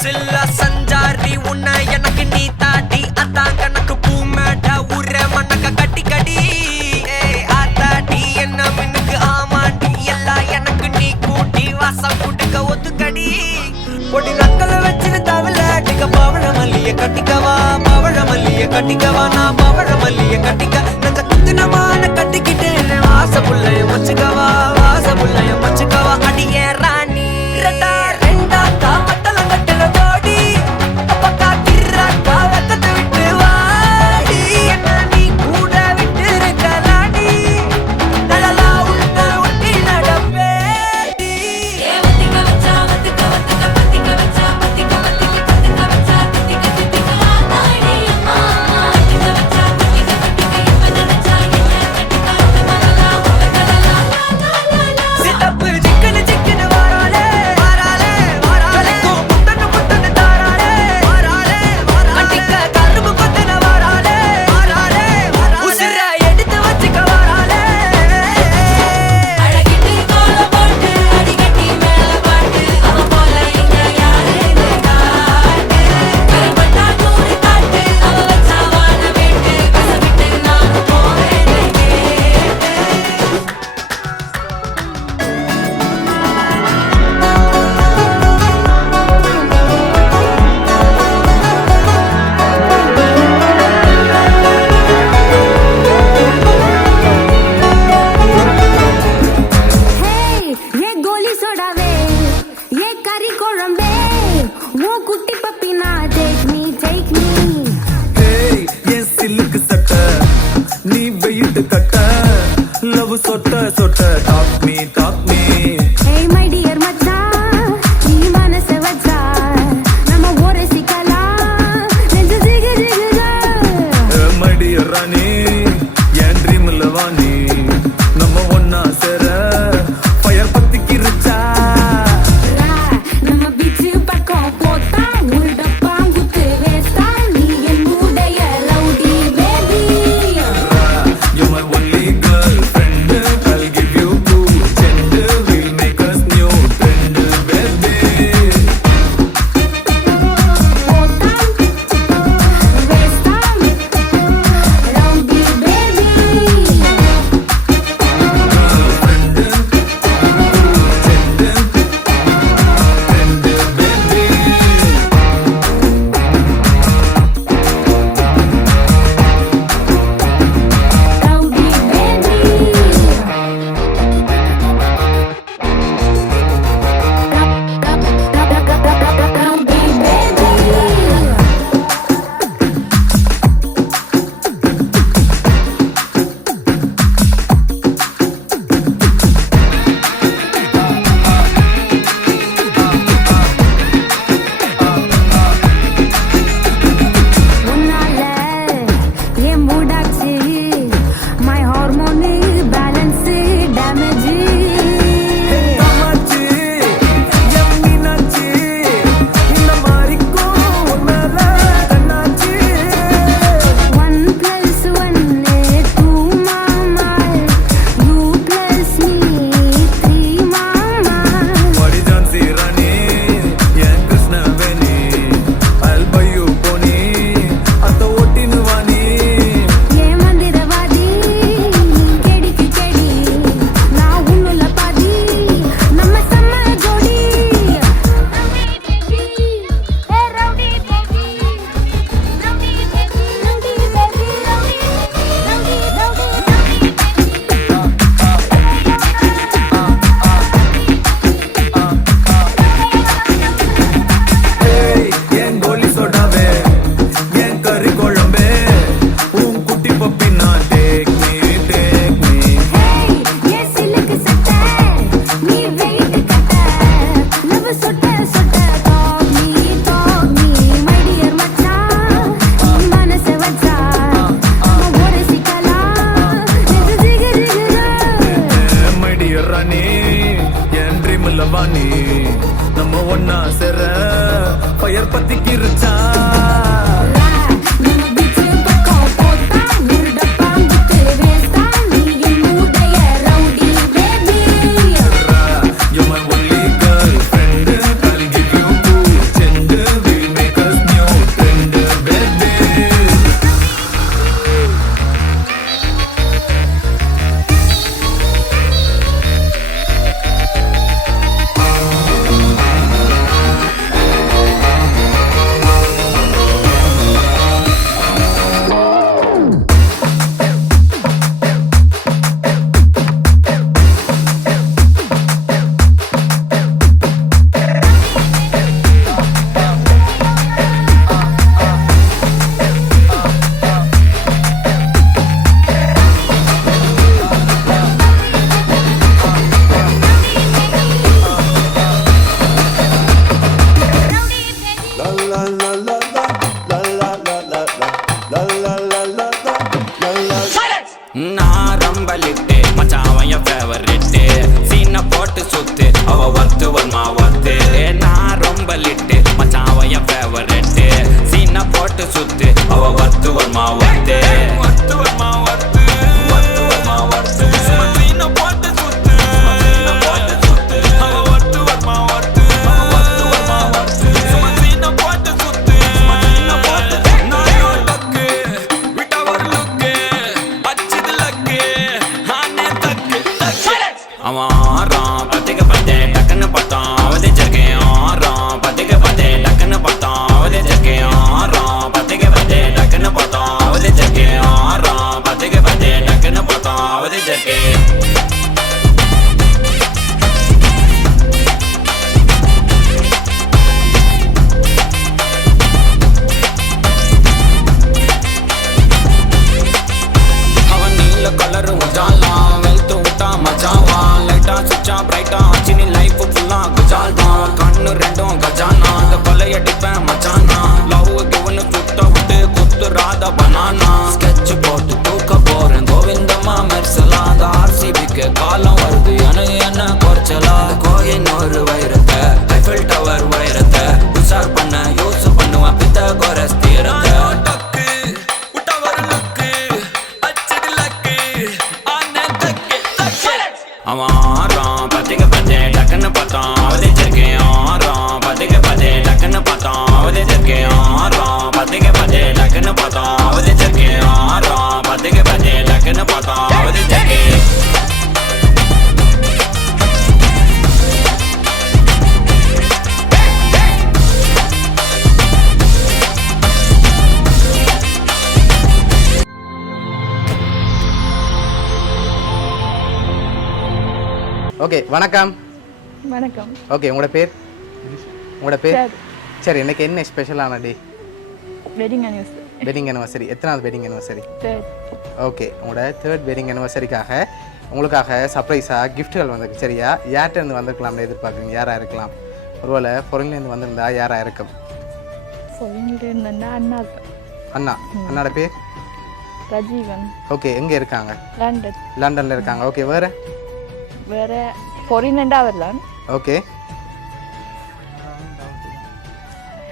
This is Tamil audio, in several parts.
சில்ல சஞ்சாரி உன்னை எனக்கு நீ தாட்டி அதான் கணக்கு பூமேட உர மணக்க கட்டி கடி ஆத்தாடி என்ன மின்னுக்கு ஆமாண்டி எல்லாம் எனக்கு நீ கூட்டி வாசம் கூட்டுக்க ஒத்துக்கடி பொடி நக்கல வச்சிரு தவள அடிக்க பவழ மல்லிய கட்டிக்கவா பவழ மல்லிய கட்டிக்கவா நான் பவழ மல்லிய கட்டிக்க நெஞ்ச குத்துனமான கட்டிக்கிட்டேன் வாச புள்ளைய வச்சுக்கவா வாச புள்ளைய வச்சுக்கவா அடியே ராணி நம்ம ஒன்னா சேர பயர் பத்திக்கிருச்சா You're my only girlfriend, I'll give you 2 gender. அவன் ஆறான் பத்துக்கு பத்து டக்குன்னு பார்த்தான் அவதிச்சிருக்கேன் ஆறான் பத்துக்கு பத்து டக்குன்னு பார்த்தான் அவதிச்சிருக்கேன் ஆறான் பத்துக்கு பத்து டக்குன்னு பார்த்தான் அவதிச்சிருக்கேன் ஆறான் பத்துக்கு பத்து டக்குன்னு பார்த்தான் அவதிச்சிருக்கேன் அவன் நீல கலரு உஜாலாம் வெல்த்து விட்டா மச்சாவான் லைட்டா சுச்சா பிரைட்டா ஆச்சினி லைஃப் ஃபுல்லா குஜால்தான் கண்ணு ரெண்டும் கஜானா அந்த கொலைய டிப்பேன் மச்சானா லவ் கிவனு சுத்த விட்டு குத்துறாத பனானா ஸ்கெட்ச் போட்டு தூக்க போறேன் கோவிந்தம்மா மெர்சலா அந்த ஆர்சிபிக்கு காலம் வருது என்ன குறைச்சலா கோயினூர் வைரத்தை ஐஃபில் டவர் வைரத்தை உஷார் பண்ண யூஸ் பண்ணுவேன் பித்த கோரஸ் தீரத்தை அவன் ஆறான் பத்துக்கு பத்து டக்குன்னு பார்த்தான் அவதிச்சிருக்கேன் ஆறான் பத்துக்கு பத்து டக்குன்னு பார்த்தான் அவதிச்சிருக்கேன் ஆறான் பத்துக்கு பத்து டக்குன்னு பார்த்தான் அவதிச்சிருக்கேன் ஆறான் பத்துக்கு பத்து டக்குன்னு பார்த்தான் அவதிச்சிருக்கேன் ஓகே வணக்கம். வணக்கம். ஓகே உங்களோட பேர் சரி இன்னைக்கு என்ன ஸ்பெஷலான day? Wedding anniversary. Wedding anniversary. எத்தனாவது வெட்டிங் அனிவர்சரி? ஓகே உங்களோட 3rd வெட்டிங் அனிவர்சரிக்காக உங்களுக்காக சர்ப்ரைஸாக கிஃப்ட்டுகள் வந்திருக்கு. சரியா? யார்கிட்டேருந்து வந்திருக்கலாம்னு எதிர்பார்க்குறீங்க? யாராக இருக்கலாம்? ஒருவேளை ஃபாரின்லேருந்து வந்திருந்தா யாராக இருக்கும்? அண்ணா. அண்ணாட பேர் ரஜீவன். ஓகே எங்கே இருக்காங்க? லண்டனில் இருக்காங்க. ஓகே வேறு ஃபாரின்லேண்டா வரலாம்.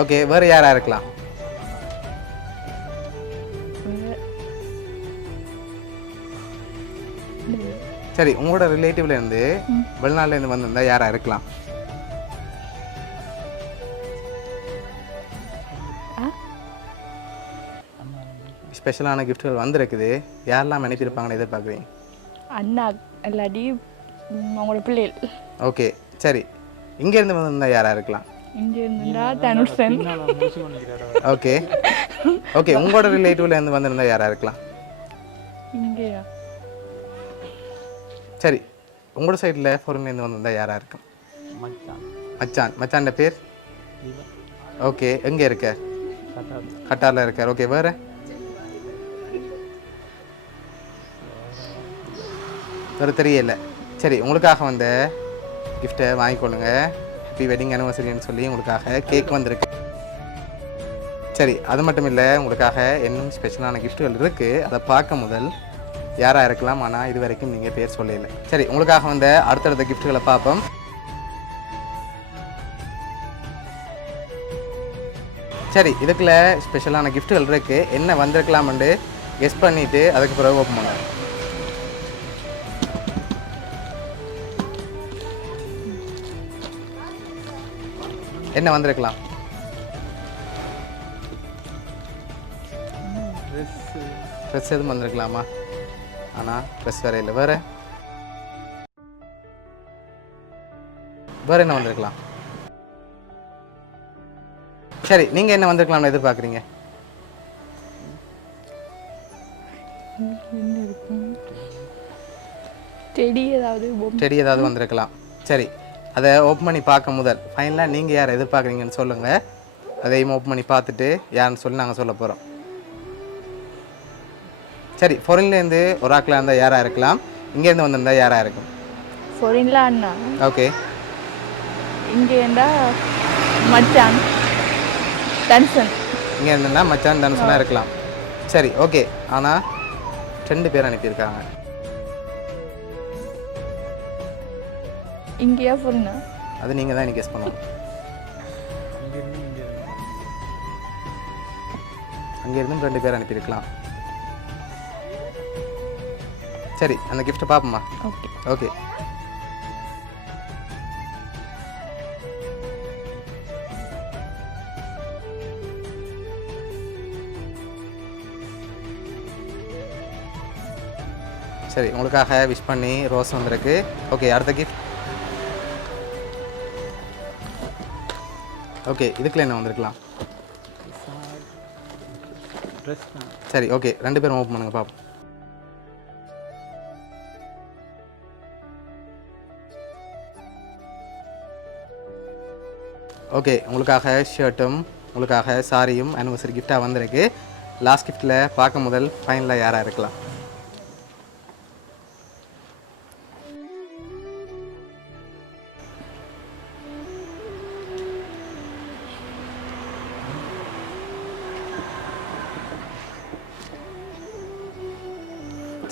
ஓகே வேறு யாராக இருக்கலாம்? சரி உங்களோட ரிலேட்டிவ்ல இருந்து வெளிநாட்டுல இருந்து வந்திருந்தா யாரா இருக்கலாம்? ஸ்பெஷலான கிஃப்ட்கள் வந்திருக்குது. யாரெல்லாம் அனுப்பியிருப்பாங்கன்னு எதிர்பார்க்குறீங்க? அண்ணா இல்லாட்டி உங்களோட பிள்ளைகள். ஓகே சரி இங்கேருந்து வந்திருந்தா யாரா இருக்கலாம்? ஓகே உங்களோட ரிலேட்டிவ்ல இருந்து வந்திருந்தா யாரா இருக்கலாம்? சரி உங்களோட சைடில் ஃபாரின்லேருந்து வந்திருந்தா யாரா இருக்கும்? மச்சான் பேர்? ஓகே எங்கே இருக்க? கட்டாரில் இருக்கார். ஓகே வேறு தெரியல. சரி உங்களுக்காக வந்த கிஃப்ட்டை வாங்கிக்கொள்ளுங்க. ஹாப்பி வெட்டிங் அனிவர்சரின்னு சொல்லி உங்களுக்காக கேக் வந்திருக்கு. சரி அது மட்டும் இல்லை உங்களுக்காக இன்னும் ஸ்பெஷலான கிஃப்ட்டுகள் இருக்குது. அதை பார்க்க முதல் யாராக இருக்கலாம், ஆனால் இது வரைக்கும் நீங்கள் பேர் சொல்லலை. சரி உங்களுக்காக வந்த அடுத்தடுத்த கிஃப்ட்டுகளை பார்ப்போம். சரி இதுக்குள்ள ஸ்பெஷலான கிஃப்ட்டுகள் இருக்குது. என்ன வந்திருக்கலாம்னு கெஸ் பண்ணிவிட்டு அதுக்கு பிறகு ஓப்பன் பண்ணுங்க. என்ன வந்திருக்கலாம்? ட்ரெஸ் எதுவும் வந்திருக்கலாமா? ஆனால் ட்ரெஸ் வேற இல்லை. வேறு என்ன வந்திருக்கலாம்? சரி நீங்கள் என்ன வந்திருக்கலாம்னு எதிர்பார்க்குறீங்க? செடி ஏதாவது வந்திருக்கலாம். சரி அதை ஓப்பன் பண்ணி பார்க்க முதல் ஃபைனலாக நீங்கள் யாரை எதிர்பார்க்குறீங்கன்னு சொல்லுங்கள். அதையும் ஓப்பன் பண்ணி பார்த்துட்டு யாருன்னு சொல்லி நாங்கள் சொல்ல போகிறோம். சரி ஃபாரின்லேருந்து ஒரு ஆக்கில் இருந்தால் யாராக இருக்கலாம்? இங்கேருந்து வந்திருந்தா யாராக இருக்கும்? ஃபாரின்ல அண்ணா. ஓகே இங்கே இருந்தால் மச்சான் தன்சன். இங்கே இருந்தேன்னா மச்சான் தனுசனாக இருக்கலாம். சரி ஓகே ஆனால் 2 பேர் அனுப்பியிருக்காங்க. இங்கேயா ஃபாரினா? அது நீங்கள் தான் கெஸ் பண்ணணும். அங்கேருந்தும் 2 பேர் அனுப்பியிருக்கலாம். சரி அந்த கிஃப்ட்டை பார்ப்போம்மா. ஓகே சரி உங்களுக்காக விஷ் பண்ணி ரோஸ் வந்திருக்கு. ஓகே அடுத்த கிஃப்ட். ஓகே இதுக்குள்ள என்ன வந்திருக்கலாம்? சரி ஓகே 2 பேரும் ஓப்பன் பண்ணுங்க பாப்போம். ஓகே உங்களுக்காக ஷர்ட்டும் உங்களுக்காக சாரியும் ஆனிவர்சரி கிஃப்டாக வந்திருக்கு. லாஸ்ட் கிஃப்ட்டில் பார்க்க முதல் ஃபைனலாக யாராக இருக்கலாம்?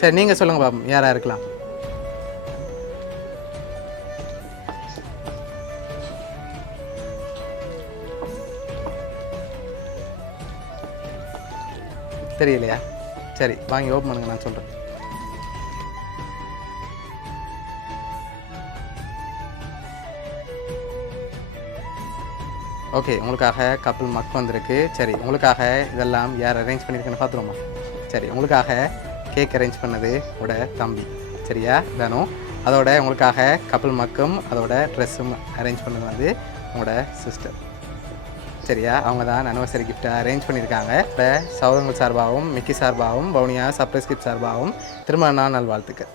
சரி நீங்கள் சொல்லுங்கள் பாப்போம் யாராக இருக்கலாம்? தெரியலையா? சரி வாங்கி ஓப்பன் பண்ணுங்க, நான் சொல்கிறேன். ஓகே உங்களுக்காக கப்பல் மக் வந்திருக்கு. சரி உங்களுக்காக இதெல்லாம் யார் அரேஞ்ச் பண்ணியிருக்கேன்னு பார்த்துருமா? சரி உங்களுக்காக கேக் அரேஞ்ச் பண்ணது உங்களோட தம்பி, சரியா தானோ? அதோட உங்களுக்காக கப்பல் மக்கும் அதோட ட்ரெஸ்ஸும் அரேஞ்ச் பண்ணது வந்து உங்களோட சிஸ்டர், சரியா? அவங்க தான் அனிவர்சரி கிஃப்ட்டை அரேஞ்ச் பண்ணியிருக்காங்க. இப்போ சௌதங்கள் சார்பாகவும் மிக்கி சார்பாகவும் வவுனியா சர்ப்ரைஸ் கிஃப்ட் சார்பாகவும் திருமண நாள் நல்வாழ்த்துக்கள்.